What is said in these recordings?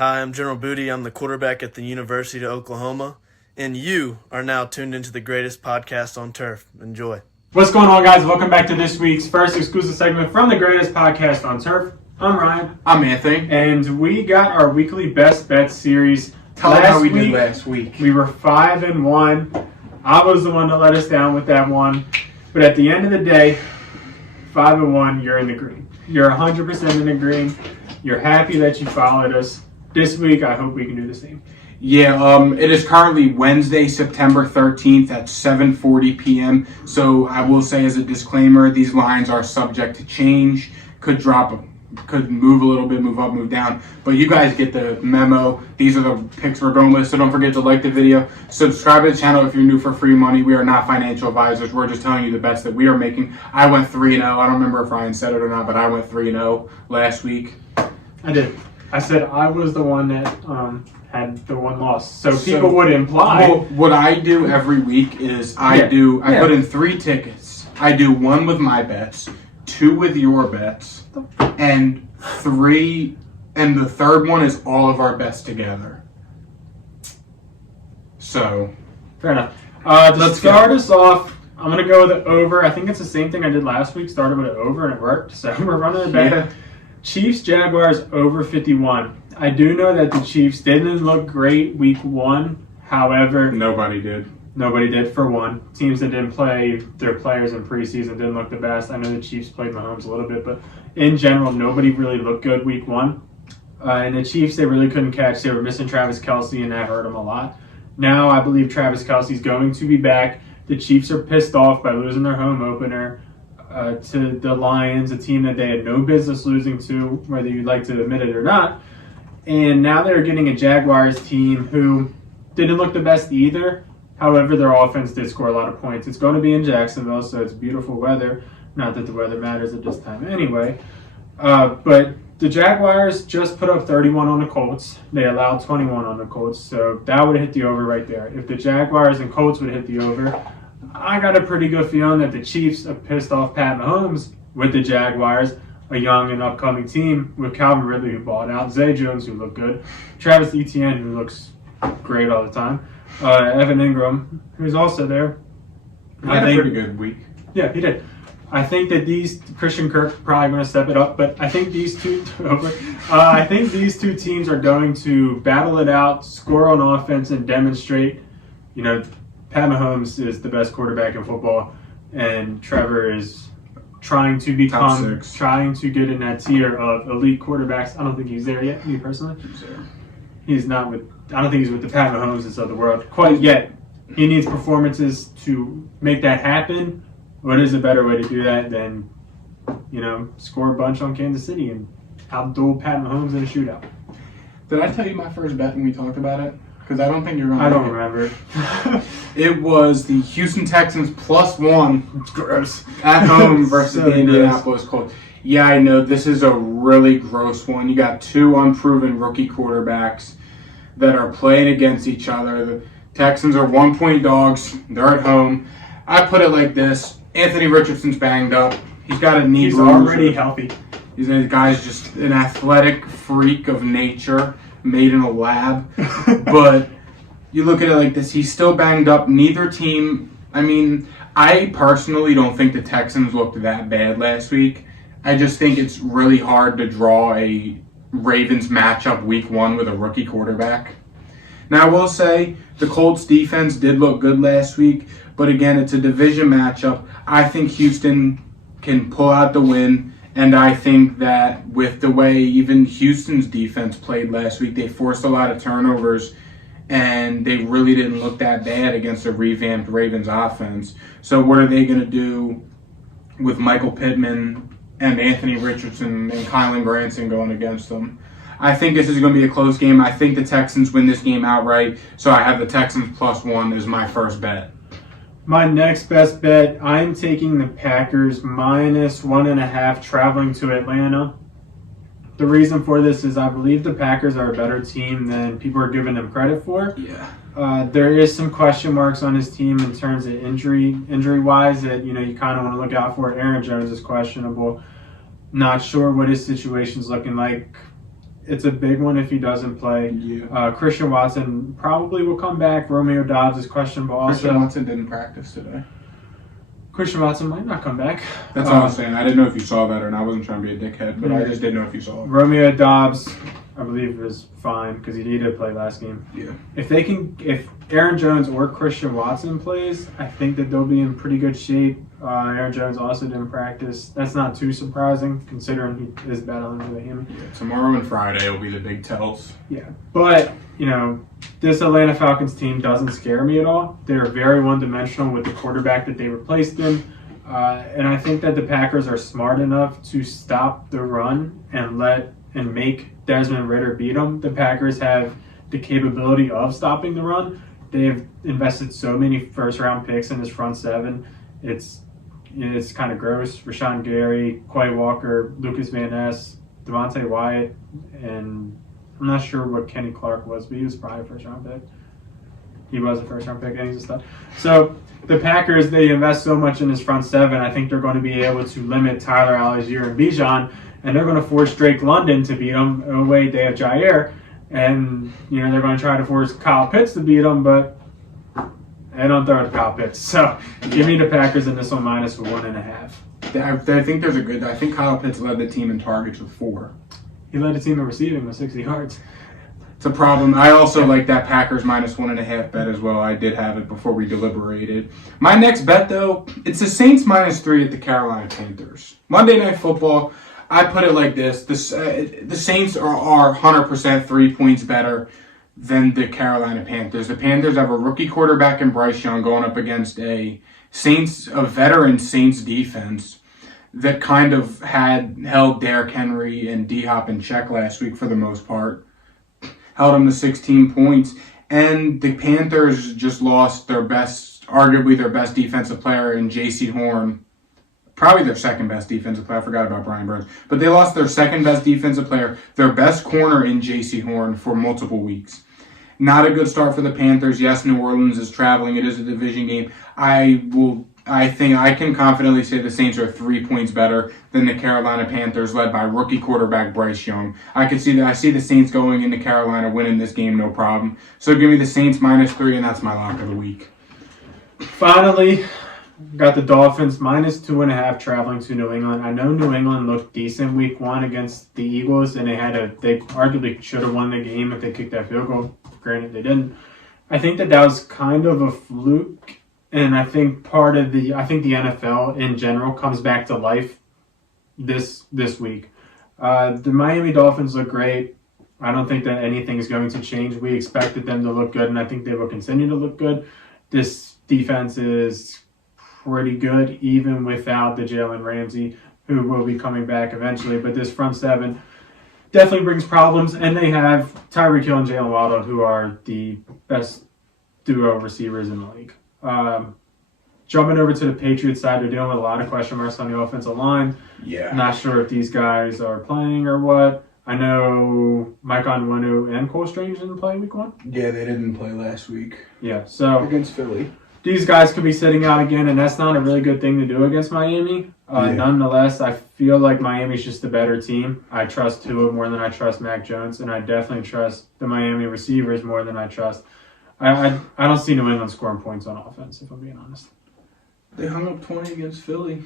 Hi, I'm General Booty. I'm the quarterback at the University of Oklahoma, and you are now tuned into the greatest podcast on turf. Enjoy. What's going on, guys? Welcome back to this week's first exclusive segment from the greatest podcast on turf. I'm Ryan. I'm Anthony. And we got our weekly best bet series. Tell them how we did last week. We were 5-1. I was the one that let us down with that one. But at the end of the day, 5-1, you're in the green. You're 100% in the green. You're happy that you followed us. This week, I hope we can do the same. Yeah, it is currently Wednesday, September 13th at 7:40 p.m. So I will say as a disclaimer, these lines are subject to change. Could drop, could move a little bit, move up, move down. But you guys get the memo. These are the picks we're going with. So don't forget to like the video. Subscribe to the channel if you're new for free money. We are not financial advisors. We're just telling you the bets that we are making. I went 3-0. I don't remember if Ryan said it or not, but I went 3-0 last week. I did. I said I was the one that had the one loss. So people would imply. Well, what I do every week is I put in 3 tickets. I do 1 with my bets, 2 with your bets, and the third one is all of our bets together. So. Fair enough. To start us off, I'm going to go with the over. I think it's the same thing I did last week. Started with an over and it worked. So we're running it back. Yeah. Chiefs Jaguars over 51. I do know that the Chiefs didn't look great week 1. However, Nobody did for one. Teams that didn't play their players in preseason didn't look the best. I know the Chiefs played Mahomes a little bit, but in general, nobody really looked good week 1. And the Chiefs, they really couldn't catch. They were missing Travis Kelce, and that hurt them a lot. Now I believe Travis Kelce's going to be back. The Chiefs are pissed off by losing their home opener to the Lions, a team that they had no business losing to, whether you'd like to admit it or not. And now they're getting a Jaguars team who didn't look the best either. However, their offense did score a lot of points. It's going to be in Jacksonville, so it's beautiful weather. Not that the weather matters at this time anyway. But the Jaguars just put up 31 on the Colts. They allowed 21 on the Colts, so that would have hit the over right there. If the Jaguars and Colts would have hit the over, I got a pretty good feeling that the Chiefs have pissed off Pat Mahomes with the Jaguars, a young and upcoming team with Calvin Ridley who balled out, Zay Jones who looked good, Travis Etienne who looks great all the time, Evan Ingram who's also there. He had a pretty good week. Yeah, he did. I think that Christian Kirk probably going to step it up, but I think these two teams are going to battle it out, score on offense, and demonstrate, Pat Mahomes is the best quarterback in football, and Trevor is trying to get in that tier of elite quarterbacks. I don't think he's there yet, me personally. He's not with. I don't think he's with the Pat Mahomes of the world quite yet. He needs performances to make that happen. What is a better way to do that than, score a bunch on Kansas City and outduel Pat Mahomes in a shootout? Did I tell you my first bet when we talked about it? Because I don't think you're going to. I don't remember. It was the Houston Texans +1. It's gross. At home versus So the Indianapolis Colts. Yeah, I know. This is a really gross one. You got 2 unproven rookie quarterbacks that are playing against each other. The Texans are 1-point dogs. They're at home. I put it like this. Anthony Richardson's banged up. He's got a knee He's bruise. already healthy. The guy's just an athletic freak of nature, made in a lab. But you look at it like this, he's still banged up. Neither team, I personally don't think the Texans looked that bad last week. I just think it's really hard to draw a Ravens matchup week 1 with a rookie quarterback. Now, I will say the Colts defense did look good last week, but again, it's a division matchup. I think Houston can pull out the win. And I think that with the way even Houston's defense played last week, they forced a lot of turnovers, and they really didn't look that bad against a revamped Ravens offense. So what are they going to do with Michael Pittman and Anthony Richardson and Kylan Granson going against them? I think this is going to be a close game. I think the Texans win this game outright, so I have the Texans +1 as my first bet. My next best bet, I'm taking the Packers -1.5 traveling to Atlanta. The reason for this is I believe the Packers are a better team than people are giving them credit for. Yeah. There is some question marks on his team in terms of injury-wise that, you kind of want to look out for. Aaron Jones is questionable. Not sure what his situation's looking like. it's a big one if he doesn't play. Yeah. Christian Watson probably will come back. Romeo Dobbs is questionable also. Christian Watson didn't practice today. Christian Watson might not come back. That's all I was saying. I didn't know if you saw that or not. I wasn't trying to be a dickhead, but I just didn't know if you saw it. Romeo Dobbs, I believe, is fine because he did play last game. Yeah. If Aaron Jones or Christian Watson plays, I think that they'll be in pretty good shape. Aaron Jones also didn't practice. That's not too surprising considering he is battling with a hammy. Yeah, tomorrow and Friday will be the big tells. Yeah, but this Atlanta Falcons team doesn't scare me at all. They're very one-dimensional with the quarterback that they replaced him. And I think that the Packers are smart enough to stop the run and make Desmond Ridder beat them. The Packers have the capability of stopping the run. They've invested so many first-round picks in this front seven. It's kind of gross. Rashawn Gary, Quay Walker, Lucas Van Ness, Devontae Wyatt, and I'm not sure what Kenny Clark was, but he was probably a first-round pick. He was a first-round pick, and he's a stud. So the Packers, they invest so much in this front seven. I think they're going to be able to limit Tyler Algier and Bijan, and they're going to force Drake London to beat them. Oh, wait, they have Jair. And, they're going to try to force Kyle Pitts to beat them, but they don't throw it to Kyle Pitts. So give me the Packers in this one minus 1.5. I think I think Kyle Pitts led the team in targets with 4. He led the team in receiving with 60 yards. It's a problem. I also like that Packers minus 1.5 bet as well. I did have it before we deliberated. My next bet, though, it's the Saints minus 3 at the Carolina Panthers. Monday Night Football, I put it like this. The Saints are 100% 3 points better than the Carolina Panthers. The Panthers have a rookie quarterback in Bryce Young going up against a veteran Saints defense that kind of held Derrick Henry and D-Hop in check last week for the most part. Held them to 16 points. And the Panthers just lost arguably their best defensive player in J.C. Horn. Probably their second best defensive player. I forgot about Brian Burns. But they lost their second best defensive player, their best corner in J.C. Horn for multiple weeks. Not a good start for the Panthers. Yes, New Orleans is traveling. It is a division game. I think I can confidently say the Saints are 3 points better than the Carolina Panthers, led by rookie quarterback Bryce Young. I see the Saints going into Carolina, winning this game, no problem. So give me the Saints minus 3, and that's my lock of the week. Finally, got the Dolphins minus 2.5 traveling to New England. I know New England looked decent week 1 against the Eagles, and they arguably should have won the game if they kicked that field goal. Granted, they didn't. I think that was kind of a fluke. And I think the NFL in general comes back to life this week. The Miami Dolphins look great. I don't think that anything is going to change. We expected them to look good, and I think they will continue to look good. This defense is pretty good, even without the Jalen Ramsey, who will be coming back eventually. But this front seven definitely brings problems, and they have Tyreek Hill and Jalen Waddle, who are the best duo receivers in the league. Jumping over to the Patriots side, they're dealing with a lot of question marks on the offensive line. Yeah. Not sure if these guys are playing or what. I know Mike Onwenu and Cole Strange didn't play week 1. Yeah, they didn't play last week. Yeah, so against Philly. These guys could be sitting out again, and that's not a really good thing to do against Miami. Nonetheless, I feel like Miami's just a better team. I trust Tua more than I trust Mac Jones, and I definitely trust the Miami receivers more than I trust. I don't see New England scoring points on offense, if I'm being honest. They hung up 20 against Philly.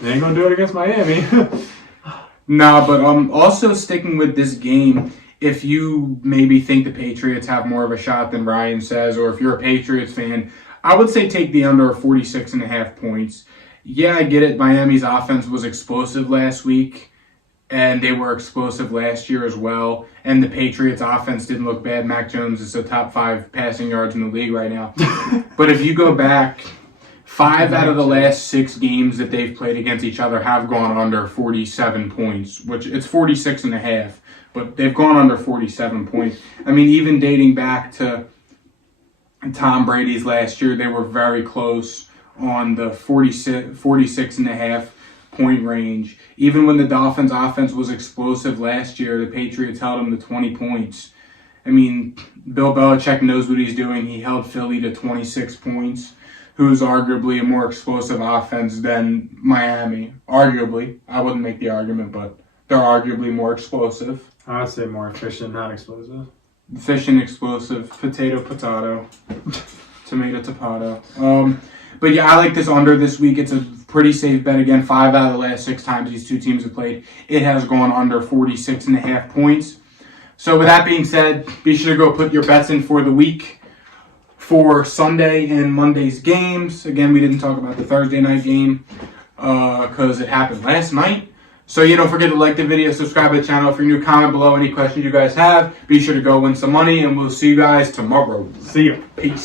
They ain't going to do it against Miami. Nah, but also sticking with this game, if you maybe think the Patriots have more of a shot than Ryan says, or if you're a Patriots fan, I would say take the under of 46.5 points. Yeah, I get it. Miami's offense was explosive last week, and they were explosive last year as well. And the Patriots offense didn't look bad. Mac Jones is the top 5 passing yards in the league right now. But if you go back, 5 out of the last 6 games that they've played against each other have gone under 47 points, which it's 46.5, but they've gone under 47 points. I mean, even dating back to Tom Brady's last year, they were very close on the 46.5 point range. Even when the Dolphins offense was explosive last year, the Patriots held them to 20 points. I mean, Bill Belichick knows what he's doing. He held Philly to 26 points, who's arguably a more explosive offense than Miami. Arguably. I wouldn't make the argument, but They're arguably more explosive. I would say more efficient, not explosive. Efficient, explosive, potato, tomato. But yeah, I like this under this week. It's a pretty safe bet. Again, 5 out of the last 6 times these two teams have played, it has gone under 46.5 points. So with that being said, be sure to go put your bets in for the week for Sunday and Monday's games. Again, we didn't talk about the Thursday night game because it happened last night. So don't forget to like the video, subscribe to the channel. If you're new, comment below any questions you guys have. Be sure to go win some money, and we'll see you guys tomorrow. See you. Peace.